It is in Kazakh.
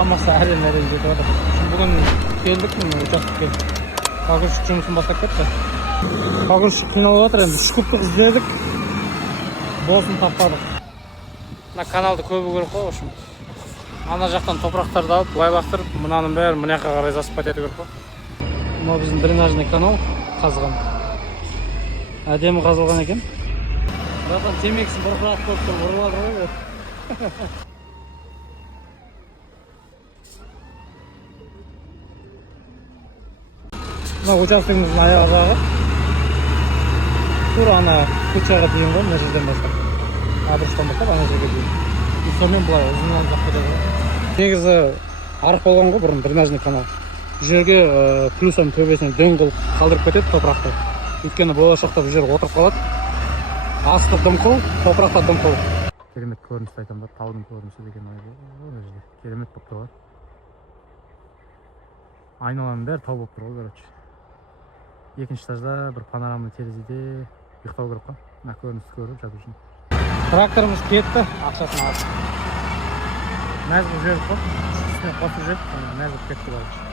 Қамаса әрен жетіп жатыр. Бүгін келдік міне участокке. Погрузчик жұмысын бастап кетті. Погрузчик қиналып жатыр енді. 3 кубтық іздедік. Босын таппадық. Мына каналды көбі көріп қой, общем. Ана жақтан топырақтарды алып, былай лақтырып, мынаның бәрін мына жаққа қарай засыпать ету керек қой. Мына біздің дренажный канал қазған. Әдемі қазылған екен. Братан темекісін бұрқыратып қойып тұрып ұрып жатыр ғой. Мына участогымыздың аяғы жағы. Тура ана көшеге дейін ғой, мына жерден бастап. Адрестан бастап ана жерге дейін. И сонымен былай ұзыннан ұзақ кетеді. Негізі арық болған ғой бұрын дренажный канал. Бұл жерге плюсон төбесінен дөң қылып қалдырып кетеді топырақты. Өйткені болашақта бұл жер отырып қалады. Асты дымқыл, топырақта дымқыл. Керемет көріністі айтам да, таудың көрінісі деген ой. Керемет болып тұрған. Айналаның бәрі тау болып тұр ғой, короче. Екінші этажда бір панорамный терезеде ұйықтау керек қой. Мына көріністі көріп жату үшін. Тракторымыз кетті, ақшасын алып. Мәз болып жүріп қой. Үстіне қосып жүріп, мәз болып кетті, короче.